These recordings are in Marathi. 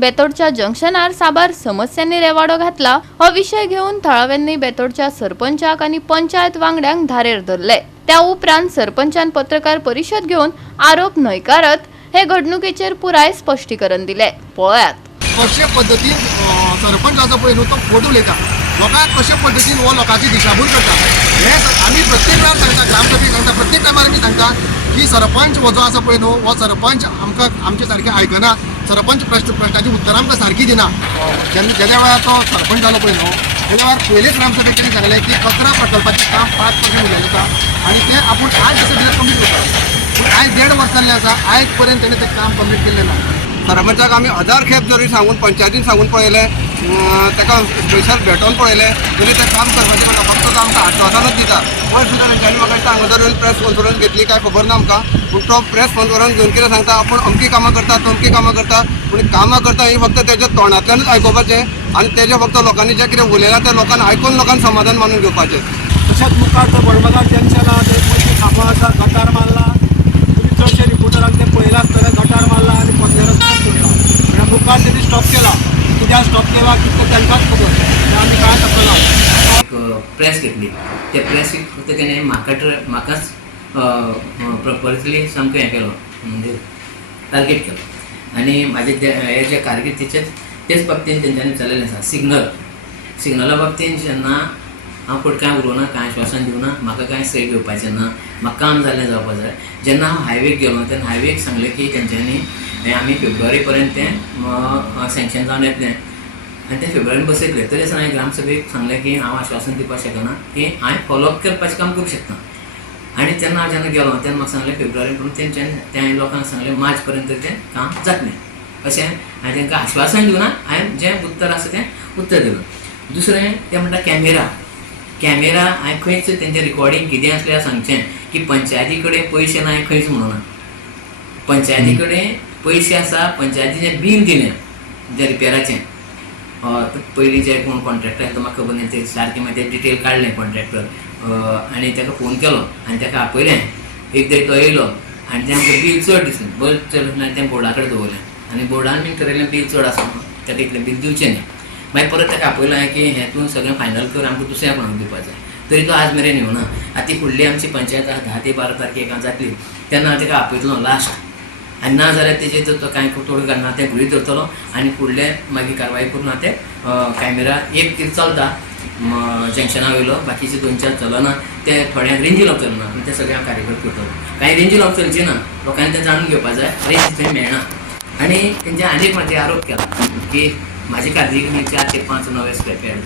बेतोडच्या जंक्शनार साबार समस्यांनी रेवाडो घातला हो विषय घेऊन थळाव्यांनी बेतोडच्या सरपंचाक आणि पंचायत वांगड्यांक धारेर धरले। त्या उपरांत सरपंचान पत्रकार परिषद घेऊन आरोप न्हयकारत हे घडणुकेचेर पुराय स्पष्टीकरण दिले। पळयात कशे पद्धतीन सरपंच आसा पळय न्हू तो फोट उलयता, लोकांक कशे पद्धतीन हो लोकांची दिशाभूल करता हे आमी प्रत्येक वेळार सांगता, ग्रामसभेक सांगता, प्रत्येक टायमार आमी सांगता की सरपंच हो जो आसा पळय न्हू हो सरपंच आमकां आमचे सारके आयकना, सरपंच प्रश्नाची उतरां आमकां सारकी दिना। जेन्ना वेळार तो सरपंच जालो पळय न्हू तेन्ना वेळार पयलेच ग्रामसभेक कितें सांगलें की कचरा प्रकल्पाचें काम 5% उरलेलें आसा आनी तें आपूण आज जसं कितें कंप्लीट करता, पूण आयज 1.5 वर्स जाल्लें आसा, आयज पर्यंत तेणें तें काम कंप्लीट केल्लें ना। सरपंचाक आमी 1000 खेप जरी सांगून पंचायतीन सांगून पळयलें, ताका स्पेशल भेटोवन पळयलें तरी तें काम करपाचें म्हाका फक्त तो आमकां आश्वासनच दिता। पयर सुद्दां तेंच्यांनी म्हाका दिसता हांगा येवन प्रेस कॉन्फरन्स घेतली काय खबर ना आमकां, पूण तो प्रेस कॉन्फरन्स घेवन कितें सांगता आपूण अमकी कामां करता तमकी कामां करता, पूण कामां करता ही फक्त तेज्या तोंडांतल्यानूच आयकोपाचें आनी तेजें फक्त लोकांनी जें कितें उलयलां तें लोकांनी आयकून लोकांनी समाधान मानून घेवपाचें। तशेंच मुखार तो बळबगार जंक्शनाक एक मशीन खांबो आसा, गटार मारला, तुमी चडशे रिपोर्टरांक तें पळयलां आसतलें, गटार मारला आनी पंदेराच सोडला, म्हळ्यार मुखार तेणी स्टॉप केला, कित्याक स्टॉप केला कितें तेंकांच खबर, आमी कांय सकयना। प्रेस घेतली, त्या प्रेसीक फक्त तेणें म्हाकाच पर्सनली सामकें हें केलो, म्हणजे टार्गेट केलो आनी म्हाजे हे जे कारकिर्दीचे तेच बाबतींत तेंच्यांनी चलयलें आसा। सिग्नला बाबतींत जेन्ना हांव फुडक्यान उलोवना, कांय आश्वासन दिवना, म्हाका कांय सय घेवपाचें ना, म्हाका काम जाल्लें जावपा जाय। जेन्ना हांव हायवेक गेलो तेन्ना हायवेक सांगलें की तेंच्यांनी हें आमी फेब्रुवारी पर्यंत तें सँक्शन जावन येतलें आनी तें फेब्रुवारीन बसयतलें। तरी आसतना हांवें ग्रामसभेक सांगलें की हांव आश्वासन दिवपाक शकना, की हांवें फॉलोअप करपाचें काम करूंक शकता। आनी तेन्ना हांव जेन्ना गेलो तेन्ना म्हाका सांगलें फेब्रुवारी पूण तेंच्यांनी त्या लोकांक सांगलें मार्च पर्यंत तें काम जातलें अशें। हांवें तेंकां आश्वासन दिवना, हांवें जें उत्तर आसा तें उत्तर दिलें। दुसरें तें म्हणटा कॅमेरा हांवें खंयच तेंचें रिकॉर्डींग कितें आसल्यार सांगचें की पंचायती कडेन पयशे ना, हांवें खंयच म्हणूना। पंचायती कडेन पयशे आसा, पंचायतीचें बील दिलें जें रिपेराचें, पयलीं जे कोण कॉन्ट्रॅक्टर आसा तो म्हाका खबर ना, ते सारकें मागीर तें डिटेल काडलें कॉन्ट्रॅक्टर आनी ताका फोन केलो आनी ताका आपयलें। एकदां तो येयलो आनी तें आमकां बील चड दिसलें, बरें चड ना तें बोर्डा कडेन दवरलें आनी बोर्डान बी थरयलें बील चड आसा म्हणून, ताका इतलें बील दिवचें न्ही। मागीर परत ताका आपयलो हांवें की हें तूं सगळें फायनल कर, आमकां दुसऱ्या कोणाक दिवपाक जाय, तरी तो आज मेरेन येवना। आतां ती फुडली आमची पंचायत 10 ते 12 तारखेक जातली तेन्ना हांव ताका आपयतलो लास्ट, आनी ना जाल्यार तेजेर तो कांय तोड घालना, तें घुळीत धरतलो आनी फुडलें मागीर कारवाय करून हांव तें कॅमेरा एक कितें चलता जंक्शना वयलो, बाकीचे 2-4 चलना, ते थोड्यांक रेंजी लावंक चलना, पूण ते सगळे हांव कार्यकर करतलो। कांय रेंजी लावंक चलची ना, लोकांनी तें जाणून घेवपाक जाय रेंज थंय मेळना। आनी तेंचे आनीक म्हाजे आरोप केला की म्हाजी कारकिर्दी 4 ते 5 नवे स्क्रेप यार्ड,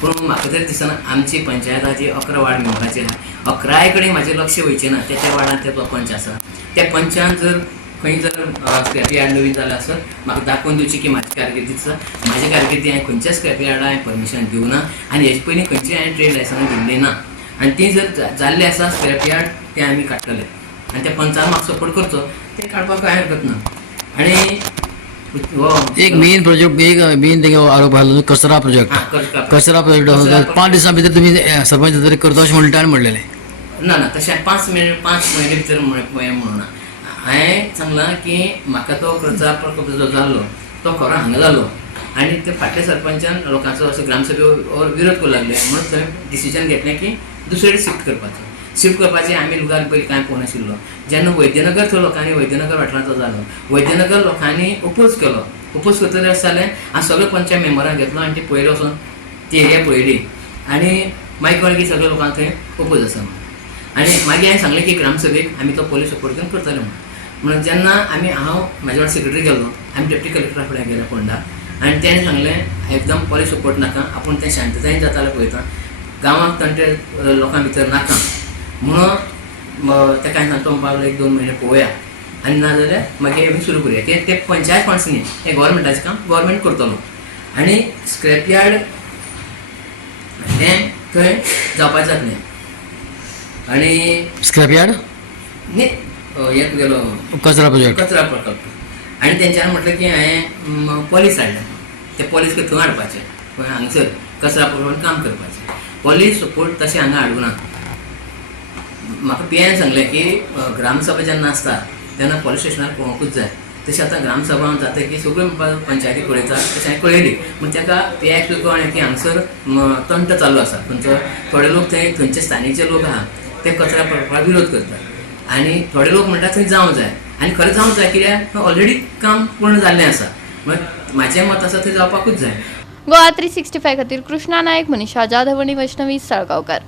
पूण म्हाका तरी दिसना आमची पंचायताची 11 वार्ड मेंबराचे आहा, 11 कडेन म्हाजें लक्ष वयचें ना। त्या वार्डांत ते पंच आसा, त्या पंचान जर खंय जर स्क्रॅप यार्ड नवीन जालें आसत म्हाका दाखोवन दिवची की म्हाजी कारकिर्दी आसा, म्हाजी कारकिर्दी हांवें खंयच्याच स्क्रॅप यार्डाक हांवें परमिशन दिवना आनी हेजे पयलीं खंयची हांवें ट्रेड लायसन्स दिल्ली ना। आनी ती जर जाल्ली आसा स्क्रॅप यार्ड तें आमी काडटले आनी त्या पंचान म्हाका सपोर्ट करचो, तें काडपाक कांय हरकत ना। आनी एक मेन प्रोजेक्ट, एक मेन तेगे आरोप आसलो कचरा प्रोजेक्ट 5 दिसां भितर तुमी सरपंच तरी करता अशें म्हणटा आनी म्हणलेलें ना ना, तशें 5 म्हयने भितर म्हणूना। हांवें सांगलां की म्हाका तो कचरा प्रकल्प जो जाल्लो तो खरो हांगा जालो आनी ते फाटल्या सरपंचान लोकांचो असो ग्रामसभेवर विरोध करूंक लागले, म्हणून थंय डिसिजन घेतलें की दुसरे कडेन शिफ्ट करपाचें आमी लुगार पयलीं कांय पळोवनाशिल्लो। जेन्ना वैद्यनगर थंय लोकांनी वैद्यनगर वाठारांचो जालो, वैद्यनगर लोकांनी ओपोज केलो, ओपोज करतले अशें जालें हांवें सगळे पंचायत मेंबरांक घेतलो आनी ती पयली वचून ती एरिया पळयली आनी मागीर कळ्ळें की सगळे लोकांक थंय ओपोज आसा म्हणून। आनी मागीर हांवें सांगलें की ग्रामसभेक आमी तो पोलीस सपोर्ट घेवन करतले म्हणून जेन्ना हांव म्हाजे वांगडा सेक्रेटरी गेलो, आमी डेप्टी कलेक्टरा फुडें गेले फोंडा आनी तेणें सांगलें एकदम पोलीस सपोर्ट नाका, आपूण तें शांततायेन जातालें पळयता, गांवांत तंटे लोकां भितर नाका म्हणून तेका हांवें सांगतो बाबा 1-2 म्हयने पळोवया आनी ना जाल्यार मागीर आमी सुरू करुया। ते पंचायत फंड्स न्ही, हें गव्हर्मेंटाचें काम गव्हर्मेंट करतलो आनी स्क्रॅप यार्ड हें थंय जावपाचें जातलें। आनी स्क्रॅप यार्ड न्ही हें तुगेलो कचरा प्रकल्प आनी तेंच्यांनी म्हटलें की हांवें पॉलीस हाडलें, ते पॉलीस थंय हाडपाचें, खंय हांगसर कचरा प्रकल्पान काम करपाचें। पॉलीस सपोर्ट तशें हांगा हाडूंक ना। म्हाका पीआयन सांगलें की ग्रामसभा जेन्ना आसता तेन्ना पॉलीस स्टेशनार पळोवंकूच जाय, तशें आतां ग्रामसभा जाता की सगळ्यो पंचायती कळयता तशें हांवें कळयली पूण ताका पॅक कळ्ळें की हांगसर तंट चालू आसा खंयचो थोडे लोक थंयचे स्थानीक जे लोक आहा ते कचरा प्रकल्पाक विरोध करतात आनी थोडे लोक म्हणटात थंय जावं जाय आनी खरें जावं जाय कित्याक ऑलरेडी काम पूर्ण जाल्लें आसा म्हाजें मत आसा थंय जावपाकूच जाय. गोवा 365 खातीर कृष्णा नायक, मनीषा जाधव आनी वैष्णवी साळगांवकार.